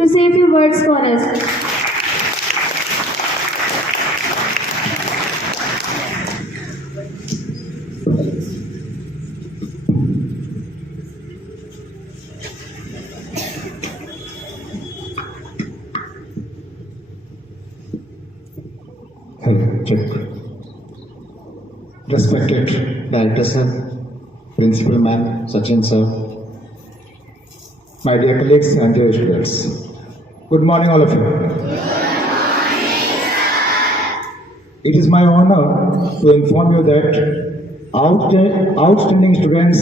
to say a few words for us. Hello, check. Respected Director Sir, Principal Ma'am, Sachin Sir, my dear colleagues and dear students. Good morning, all of you. It is my honor to inform you that outstanding students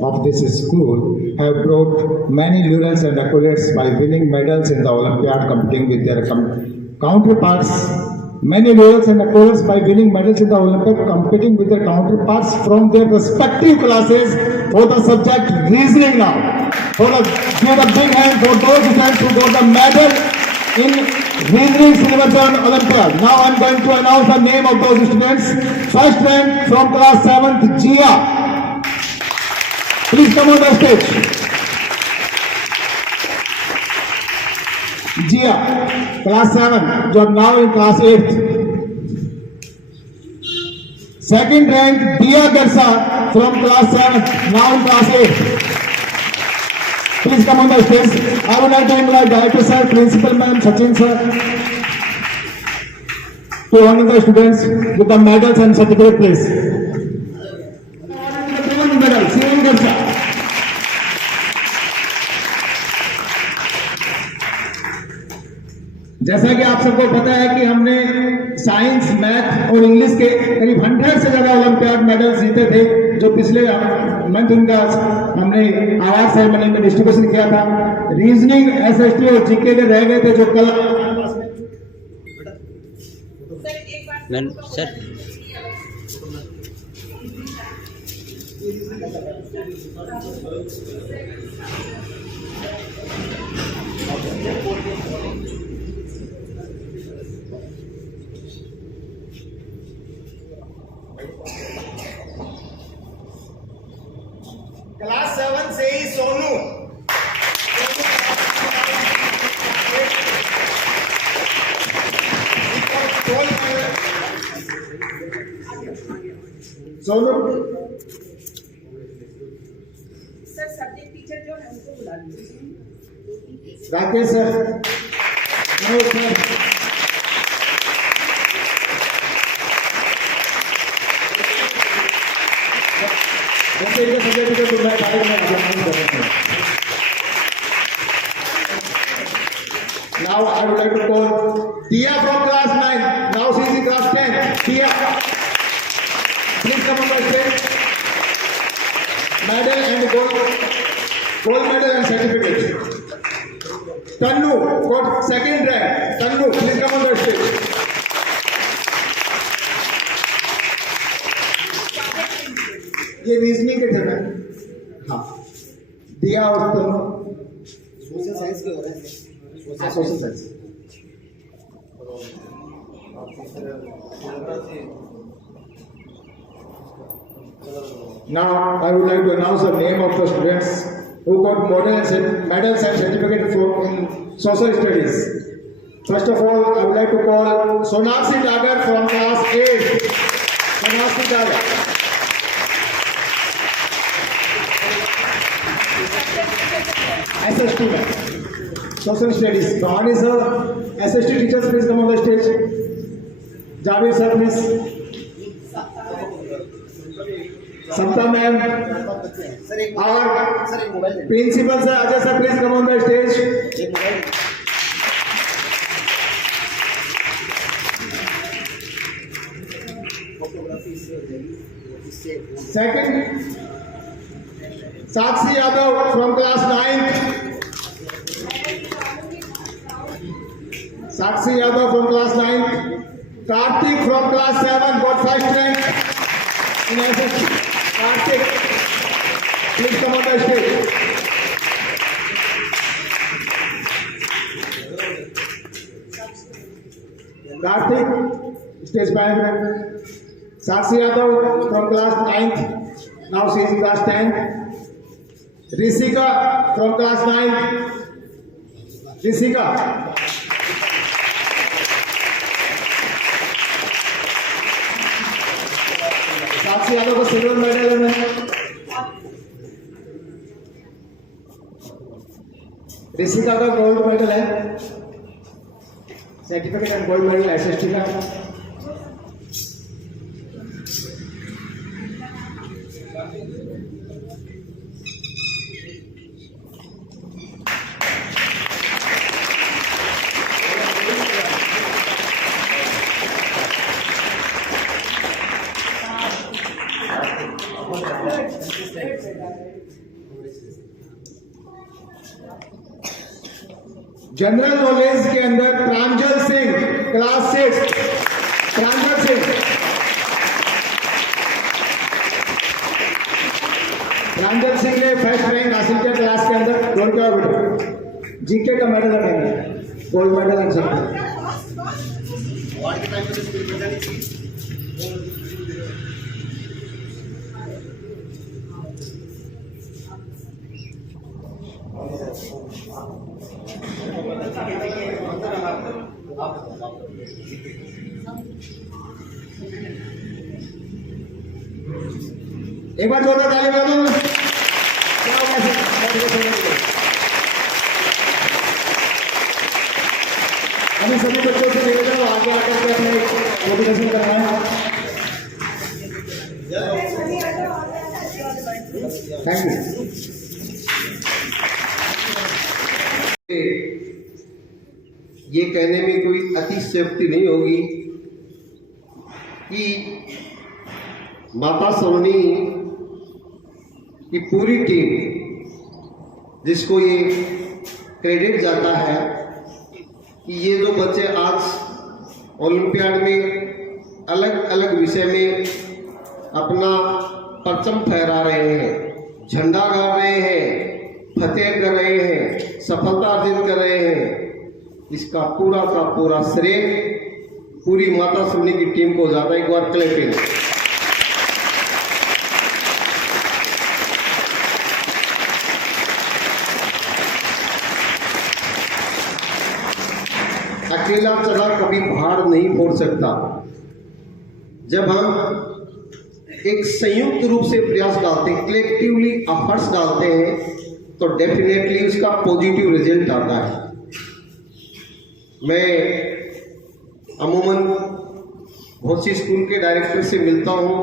of this school have brought many laurels and accolades by winning medals in the Olympiad, competing with their counterparts. Many laurels and accolades by winning medals in the Olympiad, competing with their counterparts from their respective classes for the subject reasoning now. Give a big hand for those students who got the medal in reasoning Silverstone Olympiad. Now I am going to announce the name of those students. First rank from class 7th, Jia. Please come on the stage. Jia, class 7, you are now in class 8th. Second rank, Dia Garza from class 7, now in class 8th. Please come on the stage. I would like to invite Director Sir, Principal Ma'am, Sachin Sir, to honor the students with the medals and certificate, please. Medal, Dia Garza. जैसा कि आप सबको पता है कि हमने science, math और English के करीब 100 से ज्यादा ओलंपियाड मेडल्स जीते थे, जो पिछले मंथ उनका हमने अवार्ड सेरेमनी में डिस्ट्रीब्यूशन किया था। रीजनिंग, एसएसटी और जीके के रह गए थे, जो कल सर क्लास 7 से ही सोनू सर सब्जेक्ट टीचर जो है उनको बुला लीजिए। Rakesh sir, Now I would like to call Tia from class 9. Now she is in class 10. Tia, please come on the stage. Medal and gold medal and certificate. Tannu got second rank. Tannu, please come on the stage. ये reasoning के थे ना? हाँ, दिया और social science के हो रहे हैं। social science. Now I would like to announce the name of the students who got medals and certificate in social studies. First of all, I would like to call Sonakshi Dagar from class 8. Sonakshi Dagar. SST Social Studies. Bhavani sir, SST teachers, please come on the stage. Javed sir, please. Sapta ma'am. Our principal sir, Ajay sir, please come on the stage. Second, Sakshi Yadav from class 9th. Sakshi Yadav from class 9th. Karthik from class 7 got first rank in SST. Karthik, please come on the stage. Karthik, stage by. Sakshi Yadav from class 9th. Now she is in class 10. Risika from class 9. Rishika, साक्षी यादव को silver medal में, ऋषिका का gold medal है, certificate and gold medal SST का। General knowledge के अंदर प्रांजल Singh, class 6, प्रांजल सिंह, प्रांजल सिंह ने first rank हासिल किया क्लास के अंदर। डोंट केयर बेटा, जीके का मेडल रखेंगे, gold medal and silver. Ward के टाइम पे तो स्कूल में नहीं थी। एक बार जोरदार ताली बजा दो। क्या हो गया सर? अभी सभी बच्चों से लेकर जाओ, आगे आकर के अपने मोटिवेशन करवाएं। Thank you. ये कहने में कोई अतिशयोक्ति नहीं होगी कि माता सलोनी की पूरी टीम, जिसको ये क्रेडिट जाता है कि ये जो बच्चे आज ओलंपियाड में अलग अलग विषय में अपना परचम फहरा रहे हैं, झंडा गाड़ रहे हैं, फतेह कर रहे हैं, सफलता अर्जित कर रहे हैं, इसका पूरा का पूरा श्रेय पूरी माता सलोनी की टीम को जाता है। एक बार क्लैपिंग। अकेला चला कभी पहाड़ नहीं फोड़ सकता। जब हम एक संयुक्त रूप से प्रयास डालते हैं, कलेक्टिवली एफर्ट्स डालते हैं, तो डेफिनेटली उसका पॉजिटिव रिजल्ट आता है। मैं अमूमन बहुत सी स्कूल के डायरेक्टर से मिलता हूँ,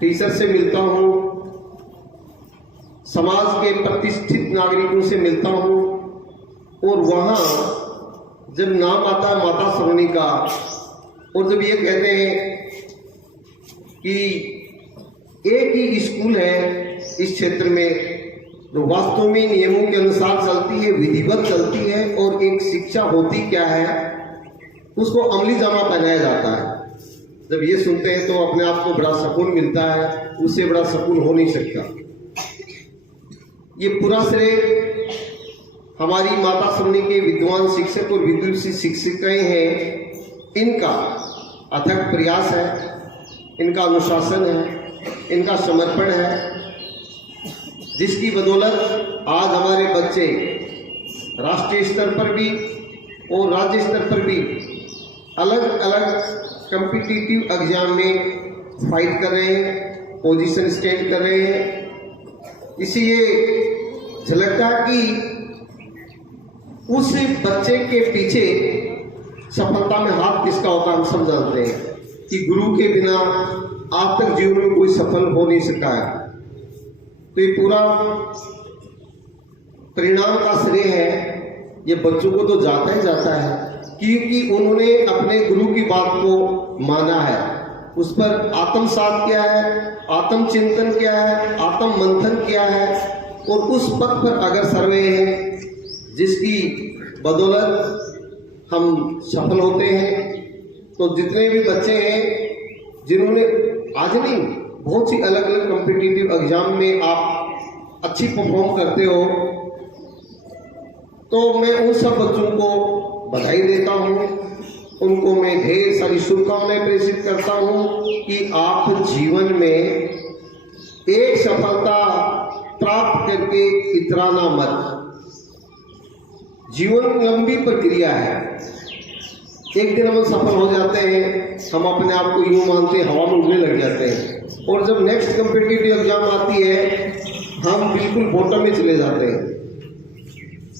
टीचर से मिलता हूँ, समाज के प्रतिष्ठित नागरिकों से मिलता हूँ, और वहाँ जब नाम आता है माता सलोनी का, और जब ये कहते हैं कि एक ही स्कूल है इस क्षेत्र में जो वास्तव में नियमों के अनुसार चलती है, विधिवत चलती है, और एक शिक्षा होती क्या है उसको अमली जामा पहनाया जाता है, जब ये सुनते हैं तो अपने आप को बड़ा सुकून मिलता है। उससे बड़ा सुकून हो नहीं सकता। ये पूरा श्रेय हमारी माता सलोनी के विद्वान शिक्षक और विदुषी शिक्षिकाएं हैं, इनका अथक प्रयास है, इनका अनुशासन है, इनका समर्पण है, जिसकी बदौलत आज हमारे बच्चे राष्ट्रीय स्तर पर भी और राज्य स्तर पर भी अलग अलग कॉम्पिटिटिव एग्जाम में फाइट कर रहे हैं, पोजीशन स्टैंड कर रहे हैं। इसलिए झलकता है कि उस बच्चे के पीछे सफलता में हाथ किसका होता है, हम सब जानते हैं कि गुरु के बिना आज तक जीवन में कोई सफल हो नहीं सका है। तो ये पूरा परिणाम का श्रेय है, ये बच्चों को तो जाता ही जाता है, क्योंकि उन्होंने अपने गुरु की बात को माना है, उस पर आत्मसात किया है, आत्मचिंतन किया है, आत्म मंथन किया है, और उस पथ पर अग्रसर रहे हैं, जिसकी बदौलत हम सफल होते हैं। तो जितने भी बच्चे हैं जिन्होंने आज नहीं बहुत सी अलग अलग कॉम्पिटिटिव एग्जाम में आप अच्छी परफॉर्म करते हो, तो मैं उन सब बच्चों को बधाई देता हूँ, उनको मैं ढेर सारी शुभकामनाएं प्रेषित करता हूँ कि आप जीवन में एक सफलता प्राप्त करके इतराना मत। जीवन लंबी प्रक्रिया है। एक दिन हम सफल हो जाते हैं, हम अपने आप को यूं मानते हैं, हवा में उड़ने लग जाते हैं, और जब नेक्स्ट कॉम्पिटिटिव एग्जाम आती है हम बिल्कुल बॉटम में चले जाते हैं।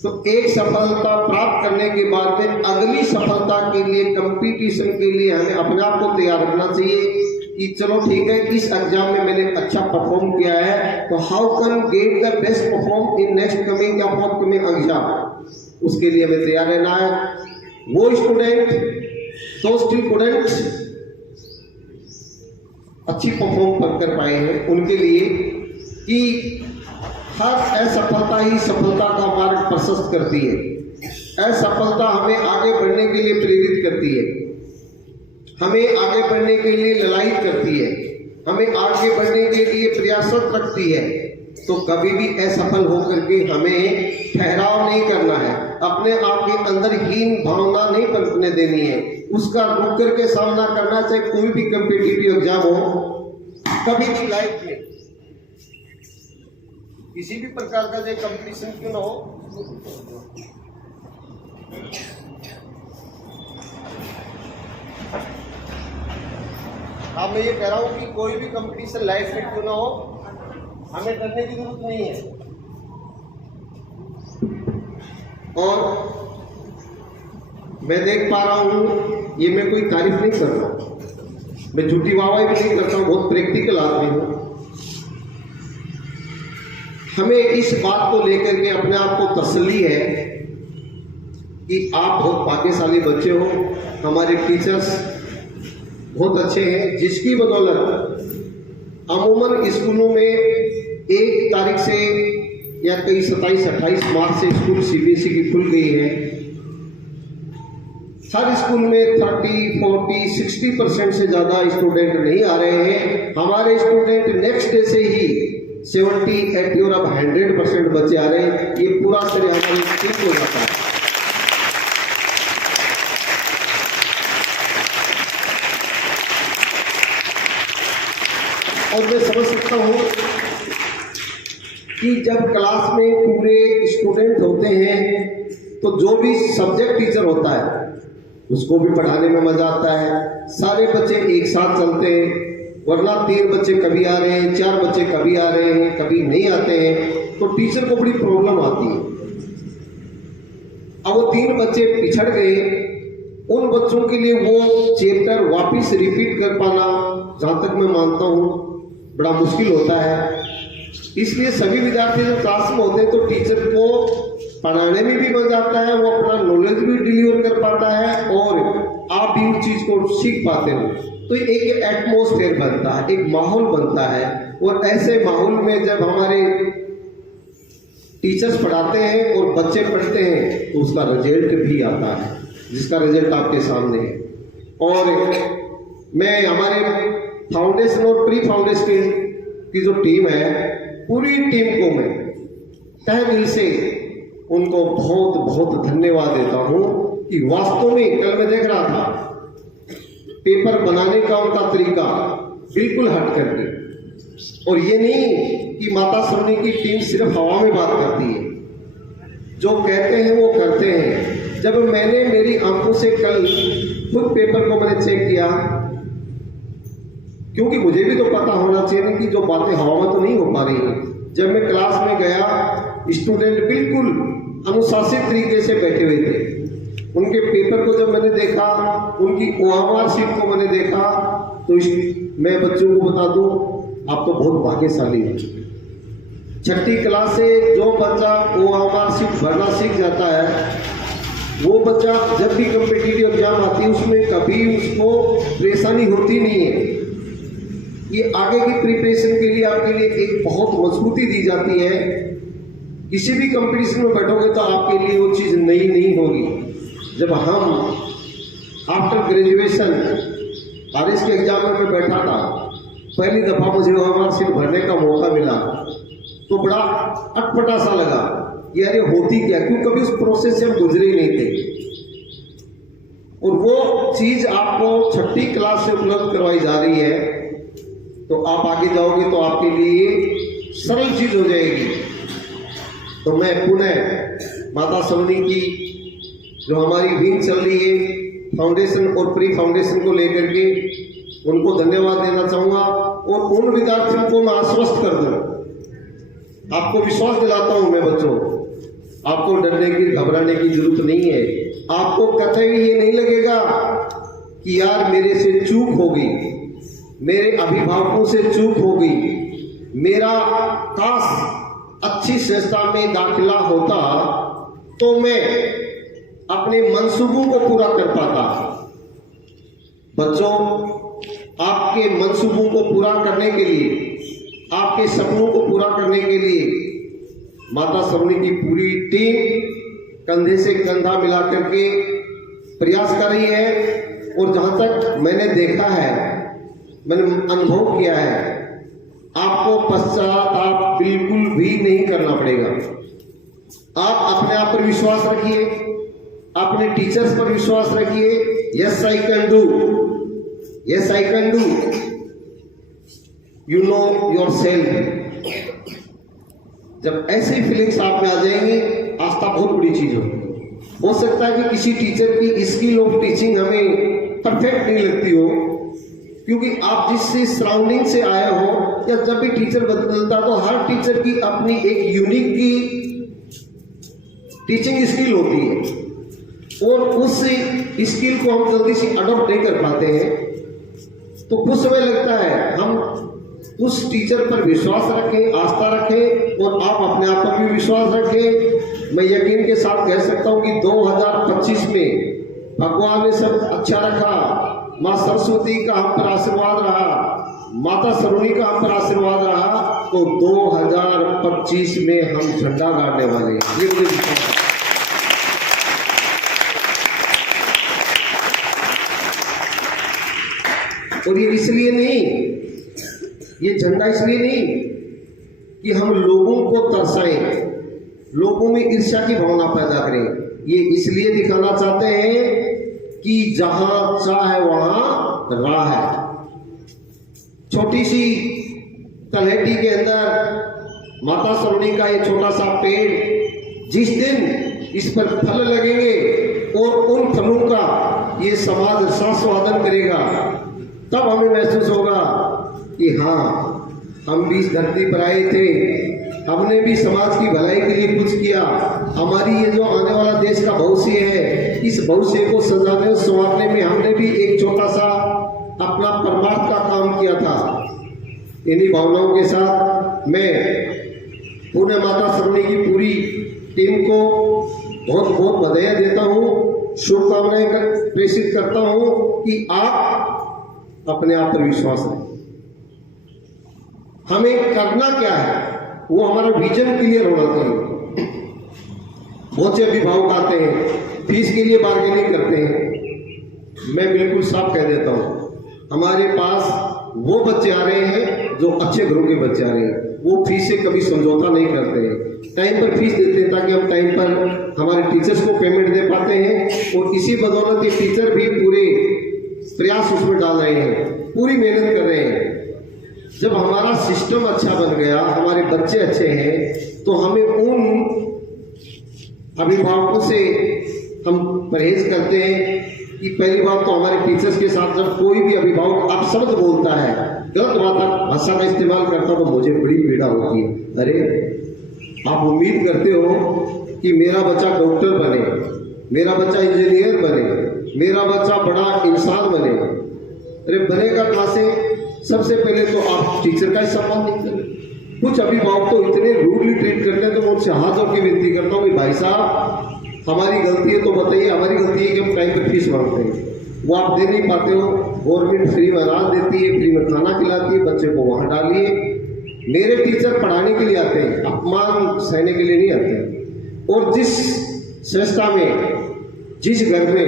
तो एक सफलता प्राप्त करने के बाद में अगली सफलता के लिए, कंपटीशन के लिए हमें अपने आप को तैयार रखना चाहिए कि चलो ठीक है, इस एग्जाम में मैंने अच्छा परफॉर्म किया है, तो how can get the best perform in next coming या अपकमिंग एग्जाम, उसके लिए हमें तैयार रहना है। वो स्टूडेंट तो स्टूडेंट्स अच्छी परफॉर्म कर पाए हैं, उनके लिए कि हर असफलता ही सफलता का मार्ग प्रशस्त करती है। असफलता हमें आगे बढ़ने के लिए प्रेरित करती है, हमें आगे बढ़ने के लिए ललायित करती है, हमें आगे बढ़ने के लिए प्रयासरत रखती है। तो कभी भी असफल होकर के हमें ठहराव नहीं करना है, अपने आप के अंदर हीन भावना नहीं पनपने देनी है, उसका रुक करके सामना करना, चाहे कोई भी कॉम्पिटिटिव एग्जाम हो। कभी भी लाइफ में किसी भी प्रकार का जो कंपटीशन क्यों ना हो, अब मैं ये कह रहा हूं कि कोई भी कंपटीशन लाइफ में क्यों ना हो, हमें डरने की जरूरत नहीं है। और मैं देख पा रहा हूं, ये मैं कोई तारीफ नहीं कर रहा, मैं झूठी वाहवाही भी नहीं करता हूं, बहुत प्रैक्टिकल आदमी हूं। हमें इस बात को लेकर के अपने आप को तसल्ली है कि आप बहुत भाग्यशाली बच्चे हो, हमारे टीचर्स बहुत अच्छे हैं, जिसकी बदौलत अमूमन स्कूलों में 1 तारीख से या कई 27-28 मार्च से स्कूल सीबीएसई की खुल गई है। हर स्कूल में 30, 40, 60% से ज़्यादा स्टूडेंट नहीं आ रहे हैं। हमारे स्टूडेंट नेक्स्ट डे से ही 70, 80 और अब 100% बच्चे आ रहे हैं। ये पूरा तरह हमारी ठीक हो जाता है। और मैं समझ सकता हूँ कि जब क्लास में पूरे स्टूडेंट होते हैं तो जो भी सब्जेक्ट टीचर होता है उसको भी पढ़ाने में मजा आता है। सारे बच्चे एक साथ चलते हैं, वरना 3 बच्चे कभी आ रहे हैं, 4 बच्चे कभी आ रहे हैं, कभी नहीं आते हैं, तो टीचर को बड़ी प्रॉब्लम आती है। अब वो 3 बच्चे पिछड़ गए, उन बच्चों के लिए वो चैप्टर वापस रिपीट कर पाना, जहाँ तक मैं मानता हूँ, बड़ा मुश्किल होता है। इसलिए सभी विद्यार्थी जब क्लास में होते हैं तो टीचर को पढ़ाने में भी मजा आता है, वो अपना नॉलेज भी डिलीवर कर पाता है और आप भी उस चीज को सीख पाते हो। तो एक एटमॉस्फेयर बनता है, एक माहौल बनता है, और ऐसे माहौल में जब हमारे टीचर्स पढ़ाते हैं और बच्चे पढ़ते हैं तो उसका रिजल्ट भी आता है, जिसका रिजल्ट आपके सामने है। और मैं हमारे फाउंडेशन और प्री फाउंडेशन की जो टीम है, पूरी टीम को मैं तहे दिल से उनको बहुत बहुत धन्यवाद देता हूं कि वास्तव में कल मैं देख रहा था पेपर बनाने का उनका तरीका बिल्कुल हट करके, और ये नहीं कि माता सरनी की टीम सिर्फ हवा में बात करती है, जो कहते हैं वो करते हैं। जब मैंने मेरी आंखों से कल खुद पेपर को मैंने चेक किया, क्योंकि मुझे भी तो पता होना चाहिए कि जो बातें हवा में तो नहीं हो पा रही हैं। जब मैं क्लास में गया, स्टूडेंट बिल्कुल अनुशासित तरीके से बैठे हुए थे। उनके पेपर को जब मैंने देखा, उनकी ओएमआर शीट को मैंने देखा, तो मैं बच्चों को बता दूं, आप तो बहुत भाग्यशाली हैं। 6ठी क्लास से जो बच्चा ओएमआर शीट भरना सीख जाता है, वो बच्चा जब भी कॉम्पिटिटिव एग्जाम आती है उसमें कभी उसको परेशानी होती नहीं है। ये आगे की प्रिपरेशन के लिए आपके लिए एक बहुत मजबूती दी जाती है। किसी भी कंपटीशन में बैठोगे तो आपके लिए वो चीज़ नई नहीं होगी। जब हम आफ्टर ग्रेजुएशन आरएस के एग्जाम में मैं बैठा था, पहली दफ़ा मुझे ओएमआर शीट भरने का मौका मिला, तो बड़ा अटपटा सा लगा, यार ये होती क्या, क्यों कभी उस प्रोसेस से हम गुजरे ही नहीं थे। और वो चीज़ आपको 6ठी क्लास से उपलब्ध करवाई जा रही है, तो आप आगे जाओगे तो आपके लिए सरल चीज हो जाएगी। तो मैं पुनः माता सलोनी की जो हमारी विंग चल रही है फाउंडेशन और प्री फाउंडेशन को लेकर के, उनको धन्यवाद देना चाहूँगा। और उन विद्यार्थियों को मैं आश्वस्त कर दूँ, आपको विश्वास दिलाता हूँ मैं बच्चों, आपको डरने की घबराने की जरूरत नहीं है। आपको कतई ये नहीं लगेगा कि यार मेरे से चूक हो गई, मेरे अभिभावकों से चूक हो गई, मेरा काश अच्छी संस्था में दाखिला होता तो मैं अपने मंसूबों को पूरा कर पाता। बच्चों, आपके मंसूबों को पूरा करने के लिए, आपके सपनों को पूरा करने के लिए माता सलोनी की पूरी टीम कंधे से कंधा मिला करके प्रयास कर रही है। और जहां तक मैंने देखा है, मैंने अनुभव किया है, आपको पश्चाताप बिल्कुल भी नहीं करना पड़ेगा। आप अपने आप पर विश्वास रखिए, अपने टीचर्स पर विश्वास रखिए। Yes I can do, yes I can do, you know your self. जब ऐसी फीलिंग्स आप में आ जाएंगी, आस्था बहुत बड़ी चीज हो सकता है कि किसी टीचर की स्किल ऑफ टीचिंग हमें परफेक्ट नहीं लगती हो, क्योंकि आप जिस सराउंडिंग से आए हो, या जब भी टीचर बदलता तो हर टीचर की अपनी एक यूनिक की टीचिंग स्किल होती है, और उस स्किल को हम जल्दी से अडॉप्ट नहीं कर पाते हैं, तो कुछ समय लगता है। हम उस टीचर पर विश्वास रखें, आस्था रखें, और आप अपने आप पर भी विश्वास रखें। मैं यकीन के साथ कह सकता हूं कि 2025 में भगवान ने सब अच्छा रखा, माँ सरस्वती का हम पर आशीर्वाद रहा, माता सलोनी का हम पर आशीर्वाद रहा, तो 2025 में हम झंडा गाड़ने वाले हैं। ये मुझे विश्वास है। और ये इसलिए नहीं, ये झंडा इसलिए नहीं कि हम लोगों को तरसाएं, लोगों में ईर्ष्या की भावना पैदा करें। ये इसलिए दिखाना चाहते हैं कि जहां चाह वहां राह है। छोटी सी तलहटी के अंदर माता सलोनी का ये छोटा सा पेड़, जिस दिन इस पर फल लगेंगे और उन फलों का ये समाज स्वादन करेगा, तब हमें महसूस होगा कि हाँ, हम भी इस धरती पर आए थे, हमने भी समाज की भलाई के लिए कुछ किया। हमारी ये जो आने वाला देश का भविष्य है, इस भविष्य को सजाने संवारने में हमने भी एक छोटा सा अपना परमार्थ का काम किया था। इन्हीं भावनाओं के साथ मैं पुण्य माता सलोनी की पूरी टीम को बहुत बहुत बधाई देता हूँ, शुभकामनाएं प्रेषित करता हूँ कि आप अपने आप पर विश्वास रखें। हमें करना क्या है, वो हमारा विजन क्लियर होना चाहिए। बहुत से अभिभावक आते हैं, फीस के लिए बार्गेनिंग करते हैं। मैं बिल्कुल साफ कह देता हूँ, हमारे पास वो बच्चे आ रहे हैं जो अच्छे घरों के बच्चे आ रहे हैं, वो फीस से कभी समझौता नहीं करते हैं, टाइम पर फीस देते हैं ताकि हम टाइम पर हमारे टीचर्स को पेमेंट दे पाते हैं। और इसी बदौलत ये टीचर भी पूरे प्रयास उसमें डाल रहे हैं, पूरी मेहनत कर रहे हैं। जब हमारा सिस्टम अच्छा बन गया, हमारे बच्चे अच्छे हैं, तो हमें उन अभिभावकों से हम परहेज करते हैं कि पहली बात तो हमारे टीचर्स के साथ जब कोई भी अभिभावक आप शब्द बोलता है, गलत भाषा का इस्तेमाल करता, तो मुझे बड़ी पीड़ा होती है। अरे, आप उम्मीद करते हो कि मेरा बच्चा डॉक्टर बने, मेरा बच्चा इंजीनियर बने, मेरा बच्चा बड़ा इंसान बने। अरे बनेगा कहाँ से? सबसे पहले तो आप टीचर का ही सम्मान नहीं करें। कुछ अभिभावक तो इतने रूडली ट्रीट करते हैं, तो मैं उनसे हाथ जोड़ के विनती करता हूँ कि भाई साहब, हमारी गलती है तो बताइए। हमारी गलती है कि हम टाइम पर फीस मांगते हैं, वो आप दे नहीं पाते हो। गवर्नमेंट फ्री में अनाज देती है, फ्री में खाना खिलाती है, बच्चे को वहाँ डालिए। मेरे टीचर पढ़ाने के लिए आते हैं, अपमान सहने के लिए नहीं आते। और जिस संस्था में, जिस घर में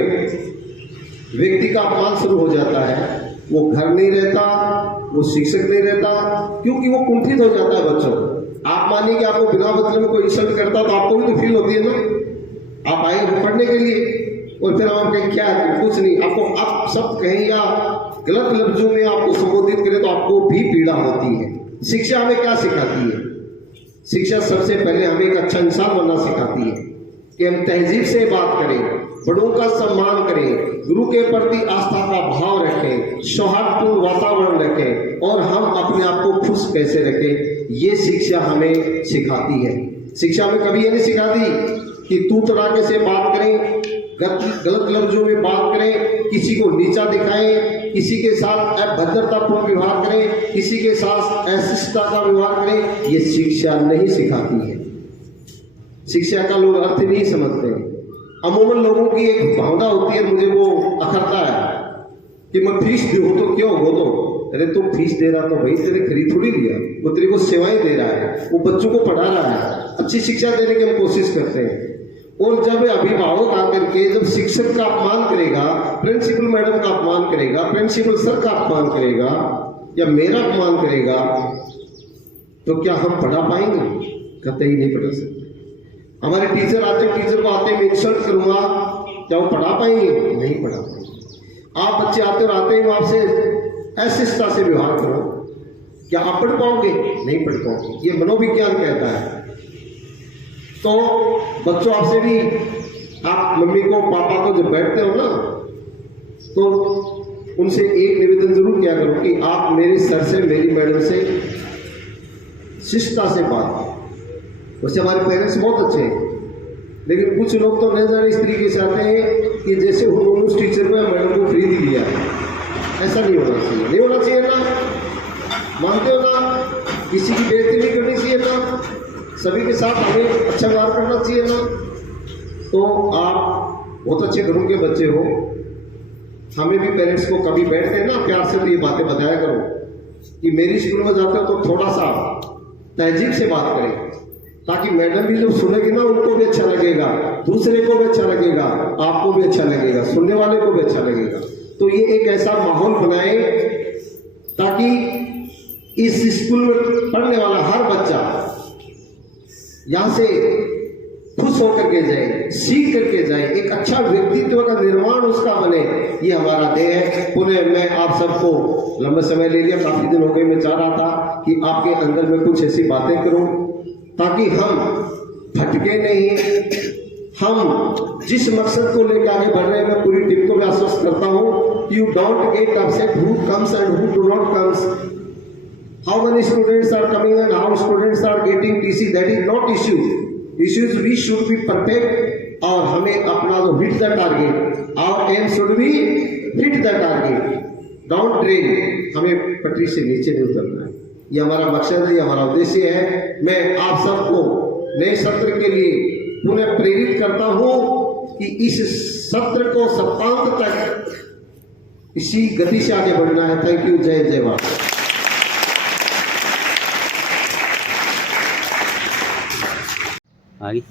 व्यक्ति का अपमान शुरू हो जाता है, वो घर नहीं रहता, वो शिक्षक नहीं रहता, क्योंकि वो कुंठित हो जाता है बच्चों। आप मानिए कि आपको बिना मतलब में कोई इंसल्ट करता, तो आपको भी तो फील होती है ना। आप आए पढ़ने के लिए और फिर आप कहें क्या है, कुछ नहीं, आपको आप सब कहें या गलत लफ्जों में आपको संबोधित करें, तो आपको भी पीड़ा होती है। शिक्षा हमें क्या सिखाती है? शिक्षा सबसे पहले हमें एक अच्छा इंसान बनना सिखाती है। कि हम तहजीब से बात करें, बड़ों का सम्मान करें, गुरु के प्रति आस्था का भाव रखें, सौहार्दपूर्ण वातावरण रखें और हम अपने आप को खुश कैसे रखें, ये शिक्षा हमें सिखाती है। शिक्षा में कभी ये नहीं सिखाती कि तू तड़ाके से बात करें, गलत लफ्जों में बात करें, किसी को नीचा दिखाएं, किसी के साथ अभद्रतापूर्ण व्यवहार करें, किसी के साथ अशिष्टता का व्यवहार करें, ये शिक्षा नहीं सिखाती है। शिक्षा का लोग अर्थ नहीं समझते हैं। अमूमन लोगों की एक भावना होती है, मुझे वो अखरता है कि मैं फीस दूँ तो क्यों हो, तो अरे तुम फीस दे रहा तो भाई तेरे खरीद थोड़ी लिया, वो तेरे को सेवाएं दे रहा है, वो बच्चों को पढ़ा रहा है, अच्छी शिक्षा देने की हम कोशिश करते हैं। और जब अभिभावक आकर के जब शिक्षक का अपमान करेगा, प्रिंसिपल मैडम का अपमान करेगा, प्रिंसिपल सर का अपमान करेगा या मेरा अपमान करेगा, तो क्या हम पढ़ा पाएंगे? कतई नहीं पढ़ा सकते। हमारे टीचर आते, टीचर को आते मैं इंसल्ट करूंगा, क्या वो पढ़ा पाएंगे? नहीं पढ़ा पाएंगे। आप बच्चे आते और आते ही आपसे अशिष्टता से व्यवहार करो, क्या आप पढ़ पाओगे? नहीं पढ़ पाओगे। ये मनोविज्ञान कहता है। तो बच्चों आपसे भी, आप मम्मी को पापा को जब बैठते हो ना, तो उनसे एक निवेदन जरूर किया करो कि आप मेरे सर से, मेरी मैडम से शिष्टता से बात करो। वैसे हमारे पेरेंट्स बहुत अच्छे हैं, लेकिन कुछ लोग तो नहीं जाने इस तरीके से आते हैं कि जैसे उन्होंने उस टीचर को या मैडम को खरीद ही लिया। ऐसा नहीं होना चाहिए, नहीं होना चाहिए ना, मानते हो ना? किसी की बेइज्जती नहीं करनी चाहिए ना, सभी के साथ हमें अच्छा व्यवहार करना चाहिए ना। तो आप बहुत अच्छे घरों के बच्चे हो, हमें भी पेरेंट्स को कभी बैठते हैं ना प्यार से तो ये बातें बताया करो कि मेरी स्कूल में जाते हो तो थोड़ा सा तहजीब से बात करें, ताकि मैडम भी जब सुनेगी ना उनको भी अच्छा लगेगा, दूसरे को भी अच्छा लगेगा, आपको भी अच्छा लगेगा, सुनने वाले को भी अच्छा लगेगा। तो ये एक ऐसा माहौल बनाए ताकि इस स्कूल में पढ़ने वाला हर बच्चा यहाँ से खुश होकर के जाए, सीख करके जाए, एक अच्छा व्यक्तित्व का निर्माण उसका बने। ये हमारा ध्येय है। पुनः मैं आप सबको लंबा समय ले लिया, काफी दिन हो गए, मैं चाह रहा था कि आपके अंदर में कुछ ऐसी बातें करूं ताकि हम भटके नहीं। हम जिस मकसद को लेकर आगे बढ़ रहे हैं, मैं पूरी टीम को भी आश्वस्त करता हूं, you don't get upset who comes and who do not comes, how many students are coming and how students are getting TC, that is not issue. Issues we should be perfect और हमें अपना जो hit the target, our aim should be hit the target, don't drain, हमें पटरी से नीचे नहीं उतरना है। ये हमारा मकसद है, ये हमारा उद्देश्य है। मैं आप सबको नए सत्र के लिए पुनः प्रेरित करता हूं कि इस सत्र को सप्तांत तक इसी गति से आगे बढ़ना है। Thank you. जय जय भारत। आगे